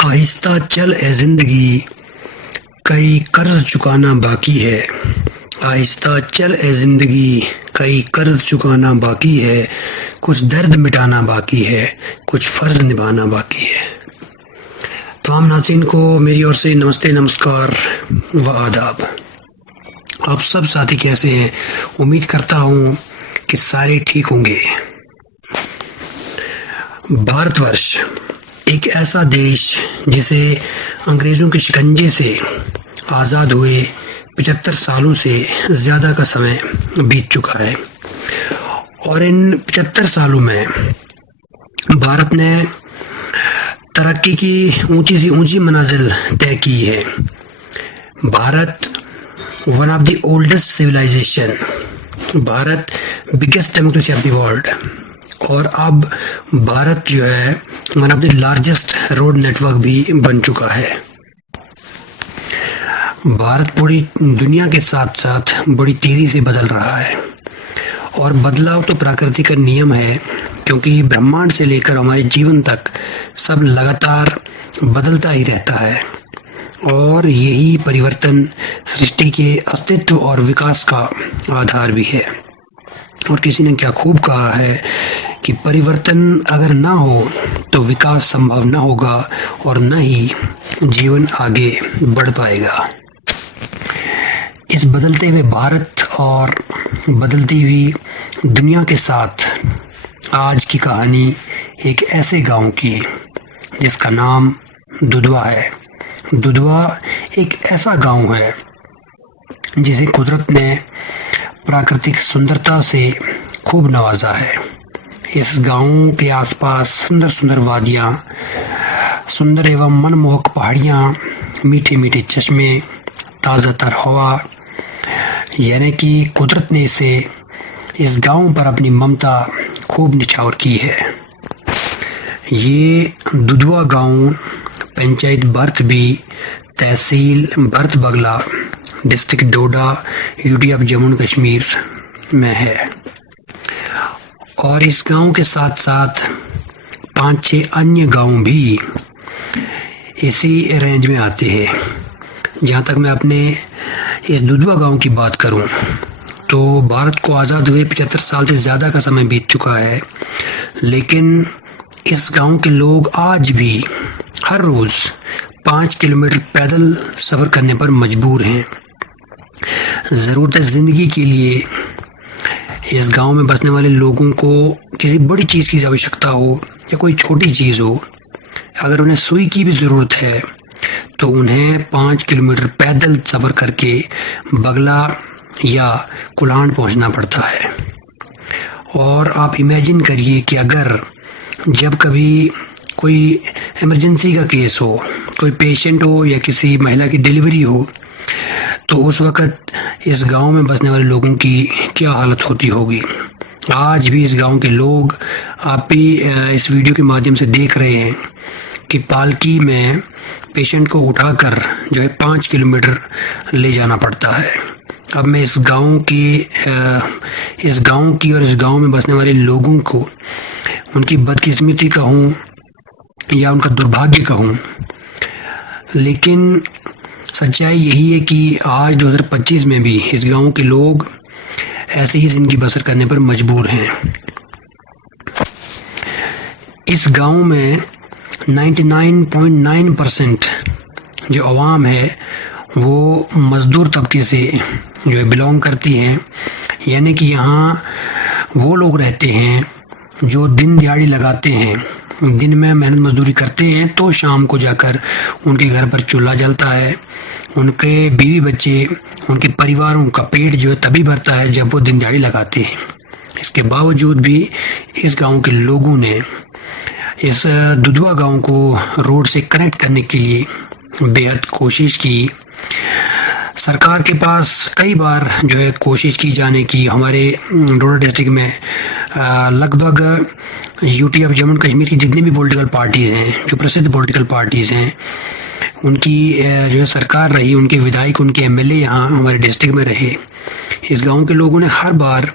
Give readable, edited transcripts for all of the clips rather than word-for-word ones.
आहिस्ता चल ए ज़िंदगी कई कर्ज़ चुकाना बाकी है। आहिस्ता चल ए ज़िंदगी कई कर्ज़ चुकाना बाकी है। कुछ दर्द मिटाना बाकी है, कुछ फ़र्ज़ निभाना बाकी है। तमाम नाज़रीन को मेरी ओर से नमस्ते, नमस्कार व आदाब। आप सब साथी कैसे हैं? उम्मीद करता हूँ कि सारे ठीक होंगे। भारतवर्ष एक ऐसा देश जिसे अंग्रेज़ों के शिकंजे से आज़ाद हुए 75 सालों से ज़्यादा का समय बीत चुका है और इन 75 सालों में भारत ने तरक्की की ऊंची से ऊंची मंजिल तय की है। Bharat one of the oldest civilisation, Bharat biggest democracy of the world और अब भारत जो है one of the largest road network भी बन चुका है। भारत पूरी दुनिया के साथ साथ बड़ी तेजी से बदल रहा है और बदलाव तो प्रकृति का नियम है, क्योंकि ब्रह्मांड से लेकर हमारे जीवन तक सब लगातार बदलता ही रहता है और यही परिवर्तन सृष्टि के अस्तित्व और विकास का आधार भी है। और किसी ने क्या खूब कहा है कि परिवर्तन अगर ना हो तो विकास संभव ना होगा और न ही जीवन आगे बढ़ पाएगा। इस बदलते हुए भारत और बदलती हुई दुनिया के साथ आज की कहानी एक ऐसे गांव की जिसका नाम दुधवा है। दुधवा एक ऐसा गांव है जिसे कुदरत ने प्राकृतिक सुंदरता से खूब नवाजा है। इस गांव के आसपास सुंदर सुंदर वादियां, सुंदर एवं मनमोहक पहाड़ियां, मीठे मीठे चश्मे, ताज़ा तर हवा, यानी कि कुदरत ने इस गांव पर अपनी ममता खूब निछावर की है। ये दुधवा गांव पंचायत बर्थबी, तहसील भरत बगला, district Doda, UT of Jammu Kashmir में है और इस गांव के साथ साथ 5-6 अन्य गांव भी इसी रेंज में आते हैं। जहाँ तक मैं अपने इस दुधवा गांव की बात करूं तो भारत को आज़ाद हुए 75 साल से ज़्यादा का समय बीत चुका है, लेकिन इस गांव के लोग आज भी हर रोज़ 5 किलोमीटर पैदल सफ़र करने पर मजबूर हैं। ज़रूरत ज़िंदगी के लिए इस गांव में बसने वाले लोगों को किसी बड़ी चीज़ की आवश्यकता हो या कोई छोटी चीज़ हो, अगर उन्हें सुई की भी ज़रूरत है तो उन्हें 5 किलोमीटर पैदल सफ़र करके बगला या कुलान पहुंचना पड़ता है। और आप इमेजिन करिए कि अगर जब कभी कोई इमरजेंसी का केस हो, कोई पेशेंट हो या किसी महिला की डिलीवरी हो, तो उस वक़्त इस गांव में बसने वाले लोगों की क्या हालत होती होगी। आज भी इस गांव के लोग, आप भी इस वीडियो के माध्यम से देख रहे हैं कि पालकी में पेशेंट को उठाकर जो है 5 किलोमीटर ले जाना पड़ता है। अब मैं इस गांव की और इस गांव में बसने वाले लोगों को उनकी बदकिस्मती कहूँ या उनका दुर्भाग्य कहूँ, लेकिन सच्चाई यही है कि आज 2025 में भी इस गांव के लोग ऐसे ही जिंदगी बसर करने पर मजबूर हैं। इस गांव में 99.9% जो आवाम है वो मज़दूर तबके से जो है बिलोंग करती हैं, यानी कि यहाँ वो लोग रहते हैं जो दिन दिहाड़ी लगाते हैं, दिन में मेहनत मजदूरी करते हैं तो शाम को जाकर उनके घर पर चूल्हा जलता है। उनके बीवी बच्चे, उनके परिवारों का पेट जो है तभी भरता है जब वो दिन दिहाड़ी लगाते हैं। इसके बावजूद भी इस गांव के लोगों ने इस दुधवा गांव को रोड से कनेक्ट करने के लिए बेहद कोशिश की। सरकार के पास कई बार जो है कोशिश की जाने की, हमारे डोडा डिस्ट्रिक्ट में लगभग यूटी ऑफ जम्मू कश्मीर की जितनी भी पॉलिटिकल पार्टीज़ हैं, जो प्रसिद्ध पॉलिटिकल पार्टीज़ हैं, उनकी जो है सरकार रही, उनके विधायक, उनके एमएलए यहाँ हमारे डिस्ट्रिक्ट में रहे। इस गांव के लोगों ने हर बार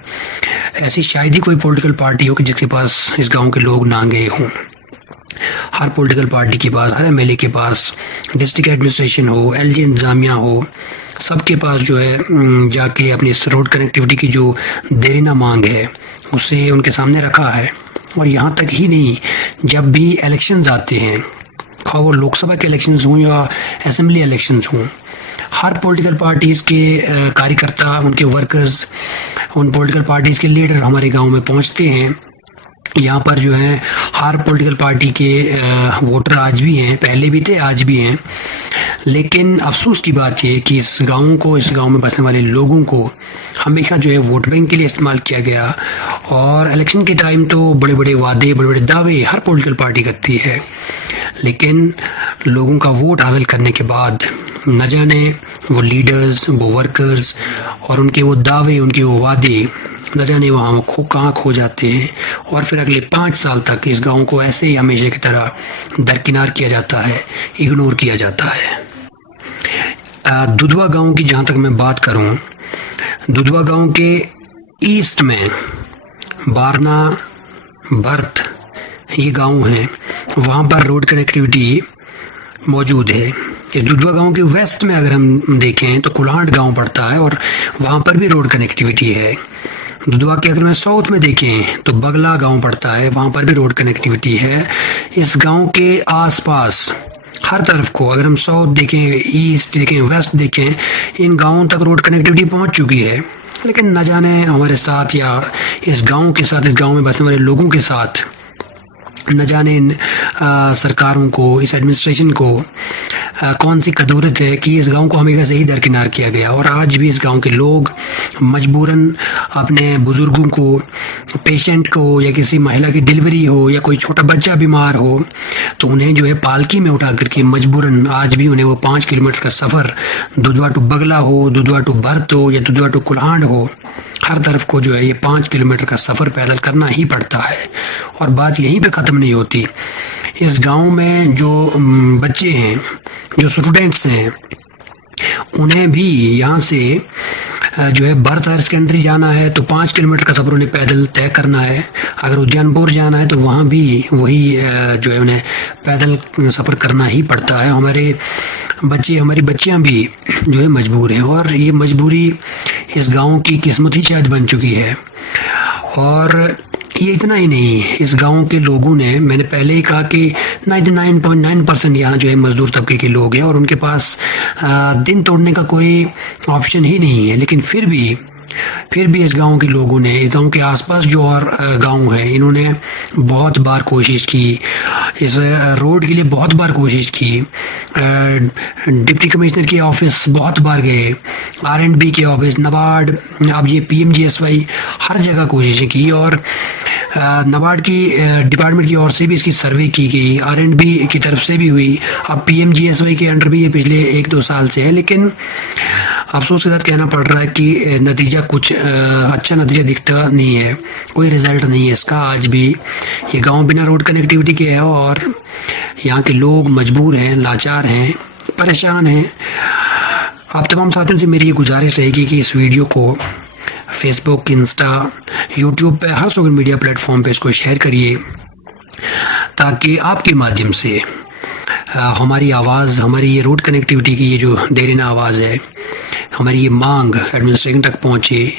ऐसी शायद ही कोई पॉलिटिकल पार्टी हो कि जिसके पास इस गांव के लोग ना गए हों। हर पॉलिटिकल पार्टी के पास, हर एमएलए के पास, डिस्ट्रिक्ट एडमिनिस्ट्रेशन हो, एलजी इंतजामिया हो, सबके पास जो है जाके अपनी इस रोड कनेक्टिविटी की जो देरीना मांग है उसे उनके सामने रखा है। और यहाँ तक ही नहीं, जब भी इलेक्शंस आते हैं, खा वो लोकसभा के इलेक्शंस हों या असेंबली इलेक्शंस हों, हर पॉलिटिकल पार्टीज़ के कार्यकर्ता, उनके वर्कर्स, उन पॉलिटिकल पार्टीज़ के लीडर हमारे गांव में पहुंचते हैं। यहाँ पर जो है हर पॉलिटिकल पार्टी के वोटर आज भी हैं, पहले भी थे, आज भी हैं। लेकिन अफसोस की बात यह कि इस गांव में बसने वाले लोगों को हमेशा जो है वोट बैंक के लिए इस्तेमाल किया गया। और इलेक्शन के टाइम तो बड़े बड़े वादे, बड़े बड़े दावे हर पॉलिटिकल पार्टी करती है, लेकिन लोगों का वोट हासिल करने के बाद न जाने वो लीडर्स, वो वर्कर्स और उनके वो दावे, उनके वो वादे न जाने वहाँ कहाँ खो जाते हैं। और फिर अगले 5 साल तक इस गांव को ऐसे ही हमेशा की तरह दरकिनार किया जाता है, इग्नोर किया जाता है। दुधवा गांव की जहाँ तक मैं बात करूँ, दुधवा गांव के ईस्ट में बारना, बर्थ ये गांव है, वहाँ पर रोड कनेक्टिविटी मौजूद है। इस दुधवा गांव के वेस्ट में अगर हम देखें तो कुल्हाड़ गांव पड़ता है और वहाँ पर भी रोड कनेक्टिविटी है। दुधवा के अगर मैं साउथ में देखें तो बगला गांव पड़ता है, वहाँ पर भी रोड कनेक्टिविटी है। इस गांव के आसपास हर तरफ को अगर हम साउथ देखें, ईस्ट देखें, वेस्ट देखें, इन गांवों तक रोड कनेक्टिविटी पहुंच चुकी है। लेकिन न जाने हमारे साथ या इस गांव के साथ, इस गांव में बसने वाले लोगों के साथ न जाने इन सरकारों को, इस एडमिनिस्ट्रेशन को कौन सी कदूरत है कि इस गांव को हमेशा से ही दरकिनार किया गया। और आज भी इस गांव के लोग मजबूरन अपने बुजुर्गों को, पेशेंट को, या किसी महिला की डिलीवरी हो या कोई छोटा बच्चा बीमार हो तो उन्हें जो है पालकी में उठा करके मजबूरन आज भी उन्हें वो 5 किलोमीटर का सफ़र, दुधवा टू बगला हो, दुधवा टू बर्थ हो या दुधवा टू कुल्हाड़ हो, हर तरफ को जो है ये 5 किलोमीटर का सफ़र पैदल करना ही पड़ता है। और बात यहीं पे ख़त्म नहीं होती। इस गांव में जो बच्चे हैं, जो स्टूडेंट्स हैं, उन्हें भी यहाँ से जो है बर्थ हायर सेकेंडरी जाना है तो 5 किलोमीटर का सफ़र उन्हें पैदल तय करना है। अगर उद्यानपुर जाना है तो वहाँ भी वही जो है उन्हें पैदल सफ़र करना ही पड़ता है। हमारे बच्चे, हमारी बच्चियाँ भी जो है मजबूर हैं और ये मजबूरी इस गांव की किस्मत ही शायद बन चुकी है। और ये इतना ही नहीं, इस गांव के लोगों ने, मैंने पहले ही कहा कि 99.9% यहाँ जो है मजदूर तबके के लोग हैं और उनके पास दिन तोड़ने का कोई ऑप्शन ही नहीं है। लेकिन फिर भी इस गांव के लोगों ने, इस गांव के आसपास जो और गांव है, इन्होंने बहुत बार कोशिश की, इस रोड के लिए बहुत बार कोशिश की। डिप्टी कमिश्नर के ऑफिस बहुत बार गए, R&B के ऑफिस, नबार्ड, अब ये PMGSY, हर जगह कोशिशें की। और नबार्ड की डिपार्टमेंट की ओर से भी इसकी सर्वे की गई, R&B की तरफ से भी हुई, अब PMGSY के अंडर भी ये पिछले 1-2 साल से है। लेकिन अफसोस के साथ कहना पड़ रहा है कि नतीजा कुछ अच्छा नतीजा दिखता नहीं है, कोई रिजल्ट नहीं है इसका। आज भी ये गांव बिना रोड कनेक्टिविटी के है और यहाँ के लोग मजबूर हैं, लाचार हैं, परेशान हैं। आप तमाम साथियों से मेरी ये गुजारिश रहेगी कि इस वीडियो को फेसबुक, इंस्टा, यूट्यूब पे, हर सोशल मीडिया प्लेटफॉर्म पे इसको शेयर करिए, ताकि आपके माध्यम से हमारी आवाज़, हमारी ये रोड कनेक्टिविटी की ये जो देरीना आवाज़ है, हमारी ये मांग एडमिनिस्ट्रेशन तक पहुँचे,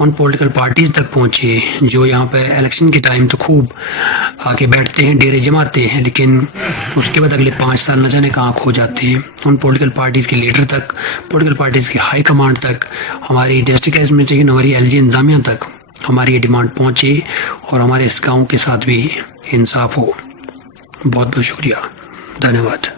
उन पॉलिटिकल पार्टीज़ तक पहुँचे जो यहाँ पे इलेक्शन के टाइम तो खूब आके बैठते हैं, डेरे जमाते हैं, लेकिन उसके बाद अगले 5 साल न जाने कहाँ खो जाते हैं। उन पॉलिटिकल पार्टीज़ के लीडर तक, पॉलिटिकल पार्टीज़ के हाई कमांड तक, हमारी डिस्ट्रिक्ट एडमिनिस्ट्रेशन, हमारी LG इंतजामिया तक हमारी ये डिमांड पहुँचे और हमारे इस गाँव के साथ भी इंसाफ हो। बहुत बहुत शुक्रिया, धन्यवाद।